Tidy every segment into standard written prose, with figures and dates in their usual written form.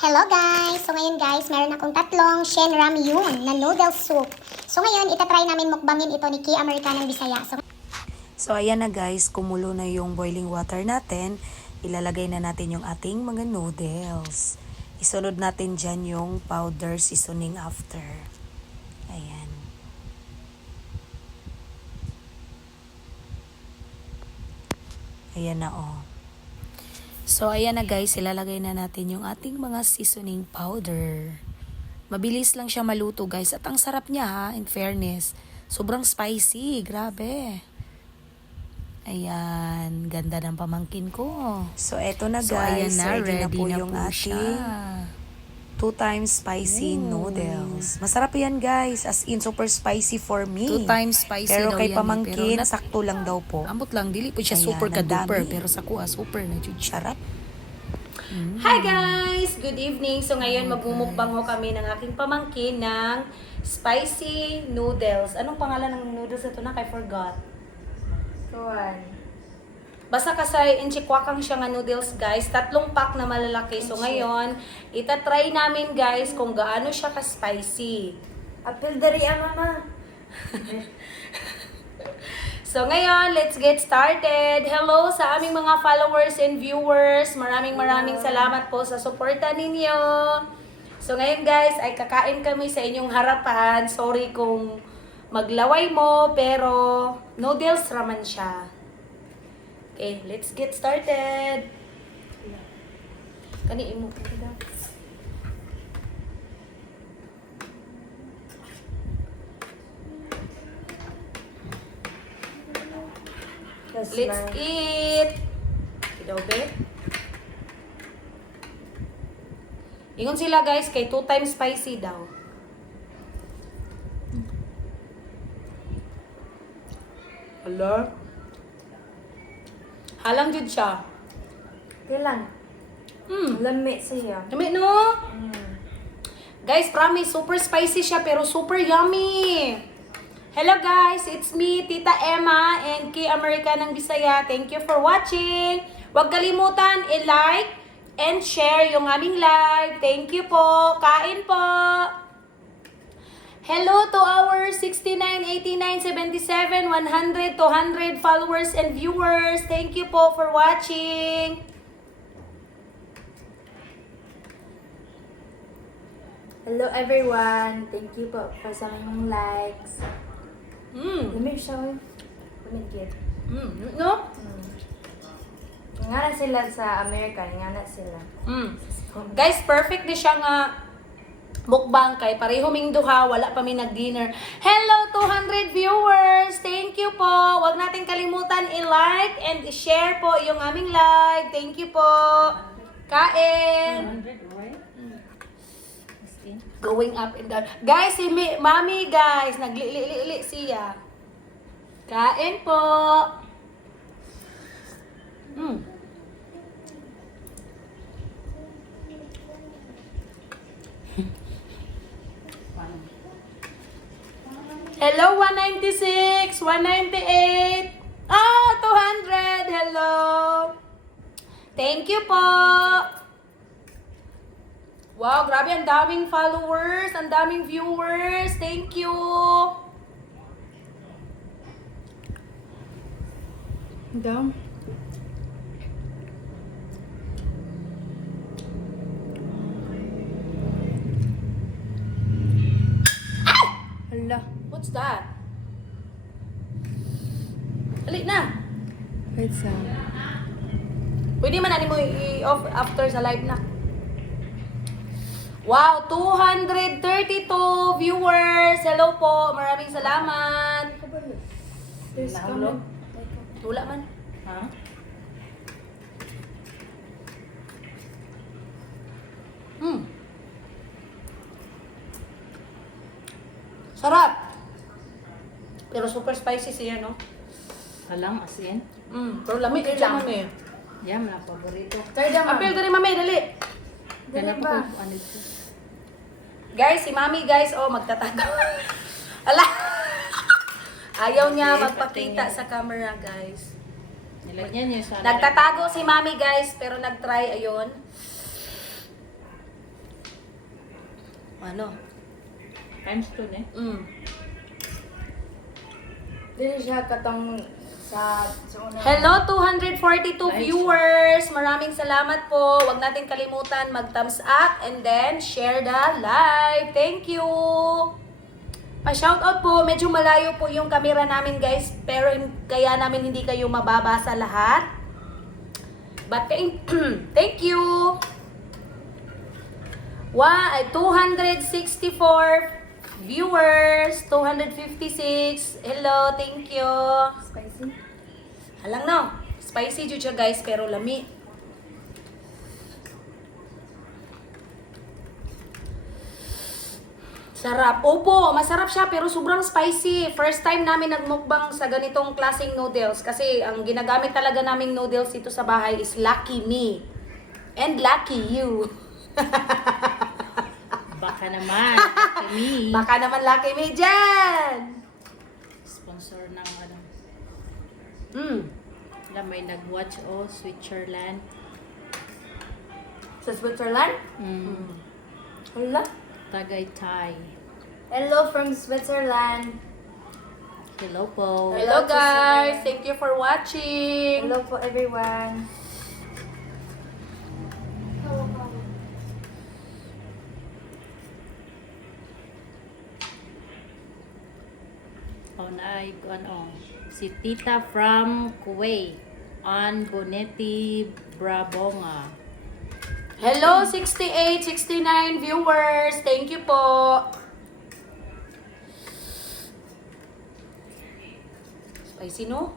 Hello guys! So ngayon guys, meron akong tatlong Shen Ramyun na noodle soup. So ngayon, itatry namin mukbangin ito ni Ki Americanang Bisaya. So ayan na guys, kumulo na yung boiling water natin. Ilalagay na natin yung ating mga noodles. Isunod natin dyan yung powder seasoning after. Ayan. Ayan na oh. So ayan na guys, ilalagay na natin yung ating mga seasoning powder. Mabilis lang siya maluto guys at ang sarap niya ha, in fairness. Sobrang spicy, grabe. Ayan, ganda ng pamangkin ko. So eto na guys, ready na po yung ating 2 times spicy noodles. Masarap yan guys, as in super spicy for me. 2 times spicy pero daw kay yan pamangkin, pero sakto lang daw po. ambot lang, dili po siya Ayan, super ka duper, ang dami. pero sa kuha super na jud siya. Sarap. Hi guys! Good evening! So ngayon magmumukbang ho kami ng aking pamangkin ng spicy noodles. Anong pangalan ng noodles ito na? I forgot. Basta kasi inchikwakang siya nga noodles guys. 3 pack na malalaki. So ngayon, itatry namin guys kung gaano siya ka-spicy. Apil dari mama. So ngayon, let's get started. Hello sa aming mga followers and viewers. Maraming salamat po sa suporta ninyo. So ngayon guys, ay kakain kami sa inyong harapan. Sorry kung maglaway mo, pero noodles raman siya. Okay, let's get started. Kani imo ko daw. Let's eat. Kidobe. Ingon sila guys kay 2 times spicy daw. Hello? Halang jud siya. Kailan? Lami siya. Dami no? Guys, promise, super spicy siya pero super yummy. Hello guys, it's me, Tita Emma and Ki Americanang Bisaya. Thank you for watching. Huwag kalimutan i-like and share yung aming live. Thank you po. Kain po. Hello to our 69, 89, 77, 100, 200 followers and viewers. Thank you po for watching. Hello everyone. Thank you po for sa mga likes. Lami siya. Pamigit. No? Nga na sila sa Amerika. Nga na sila. Guys, perfect di siya nga mukbang kay pareho ming duha, wala pa mi nag-dinner. Hello 200 viewers. Thank you po. Huwag natin kalimutan i-like and i-share po yung aming live. Thank you po. Kain. Going up and down. Guys, si Mami guys, naglili siya. Kain po. Hello, 196, 198. 200. Hello. Thank you po. Wow, grabe, ang daming followers, ang daming viewers. Thank you. Dam. Hala, what's that? Hali na. Wait sa. Pwede man ani mo i-off after sa live na. Wow, 232 viewers. Hello po. Maraming salamat. There's comment. Wala man. Sarap. Pero super spicy siya, no? Alam, asin. Pero lamig siya, mami. Yan, mga paborito. Kaya Apel ka rin, mami. Dali. Kaya ba? pa kung ano ito. Guys, si mami, guys, magtatago. Ala! Ayaw niya magpakita sa camera, guys. Nilagyan niyo sa... Nagtatago si mami, guys, pero nag-try, ayun. Ano? Times 2 eh. Dili siya katong sa una. Hello, 242 viewers! Maraming salamat po. Huwag natin kalimutan mag-thumbs up and then share the live. Thank you! Pa-shoutout po. Medyo malayo po yung camera namin guys, pero kaya namin hindi kayo mababasa lahat. But thank you! 264 viewers, 256. Hello, thank you. Spicy. Halang no, spicy jud siya guys, pero lami. Sarap. Opo, masarap siya pero sobrang spicy. First time namin nagmukbang sa ganitong klaseng noodles kasi ang ginagamit talaga naming noodles dito sa bahay is Lucky Me and Lucky You. Baka naman. Kami. Baka naman Lucky Me dyan. Sponsor ng ano. Mm. May nag-watch Switzerland. Sa Switzerland? Hello? Tagaytay. Hello from Switzerland. Hello po. Hello guys, thank you for watching. Hello po everyone. Si Tita from Kuwait. On Bonetti Brabonga. Hello 68, 69 viewers. Thank you po. Spicy no?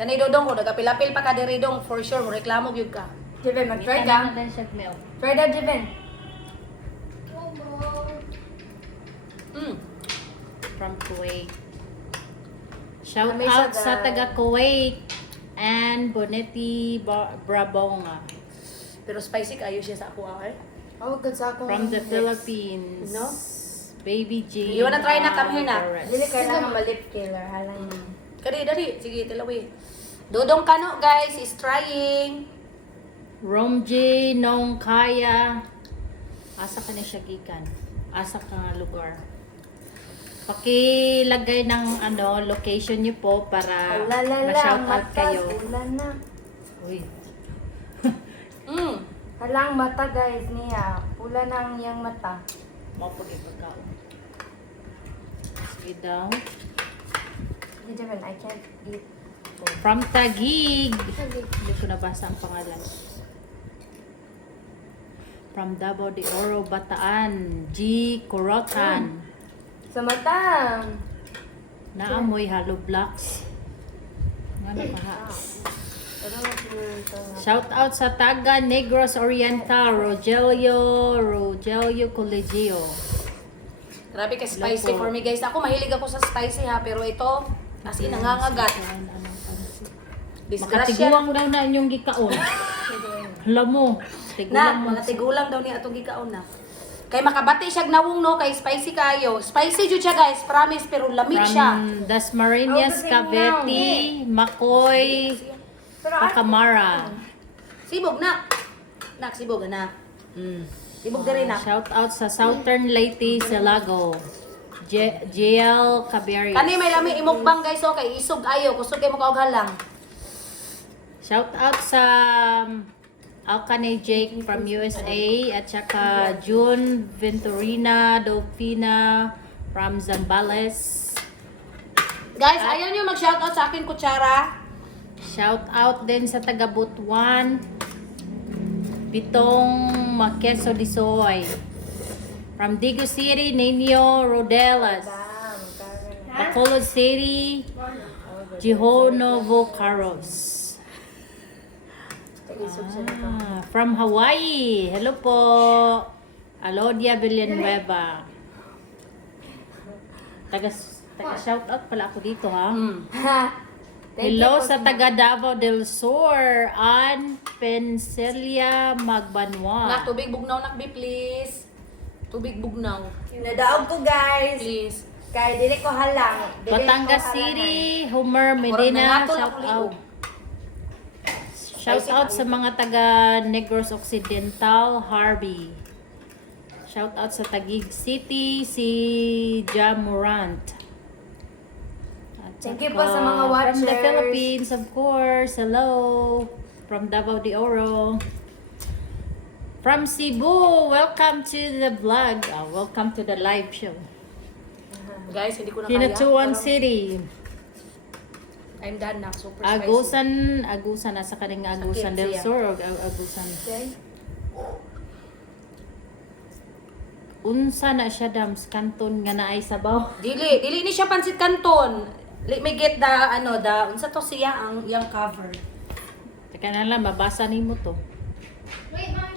Kanay dodong ko, nagapilapil pa ka diri dong. For sure, mo reklamo gyud ka. Jiven, mag-try Ito ka. naman din siya, Mel. Try that, Jiven. From Kuwait. Shout Amazing, out sa guys. taga Kuwait and Bonetti Brabonga. Pero spicy kayo siya sa ako eh. Oh, good sa akong From the lips. Philippines. No? Baby J. You wanna try na? Come here na. Torres. Dili kailangan ma-lip killer. Halang. Dali. Sige, tilawi. Dodong Kano guys is trying. Romji nung kaya. Asa ka na siya gikan? Asa ka nga lugar? Pakilagay ng location niyo po para ma-shout out kayo. Ulan na. Uy. Halang mata guys niya. Pula ng iyang mata. Mau pagkakaon. Sige daw. Jiven, I can't eat. From Taguig. Hindi ko nabasa ang pangalan. From Davao de Oro, Bataan. G. Corotan. Sa mata. Naamoy hollow blocks. Ano pa ha? Shout out sa taga Negros Oriental, Rogelio Colegio. Grabe ka spicy for me guys. Ako mahilig ako sa spicy ha, pero ito as in nangangagat. Disgrasya. Makatiguang daw na inyong gikaon. Alam mo, tigulang mo. Na, mga tigulang daw ni atong gikaon na. Kay makabati siya nawong no, kay spicy kayo. Spicy jud siya guys, promise, pero lamig siya. From Dasmariñas, Cavite, Macoy, Pacamara. Sibog na. Nak, sibog na. Sibog diri na. Shout out sa Southern Leyte, Silago. JL Caberia. Kani may lami imukbang guys, okay, isog ayo, kusog kay mo kaughalang. Shout out sa Alcane Jake from USA at saka June Venturina Dolfina from Zambales. Guys, ayaw niyo mag-shoutout sa akin kutsara. Shout out din sa taga Butuan, Pitong Maqueso Disoy. From Digo City, Nino Rodelas. Bacolod City, Jihonovo Caros. From Hawaii. Hello po. Alodia Villanueva. Taga shout out pala ako dito ha. Hello sa taga Davao del Sur, Ann Penselia Magbanwa. Nak, tubig bugnaw nak bi please. Tubig bugnaw. Nadaog ko guys. Please. Kay dili ko halang. Dili Batangas ko halangan. City, Homer Murag Medina, nangatol shout ako out. liog. Shout out sa mga taga Negros Occidental, Harvey. Shout out sa Taguig City, si Jamorant. At Thank you saka po sa mga From the watchers. Philippines, of course. Hello. From Davao de Oro. From Cebu, welcome to the vlog. Welcome to the live show. Guys, hindi ko na kaya. Tinatuan Parang City. I'm done na. Super spicy. Agusan, nasa kaning Agusan del siya. Sur o Agusan. Okay. Unsa na siya dams kanton nga naay sabaw. Dili ni siya pansit canton. May get unsa to siya ang iyang cover. Teka na lang, mabasa nimo to. Wait,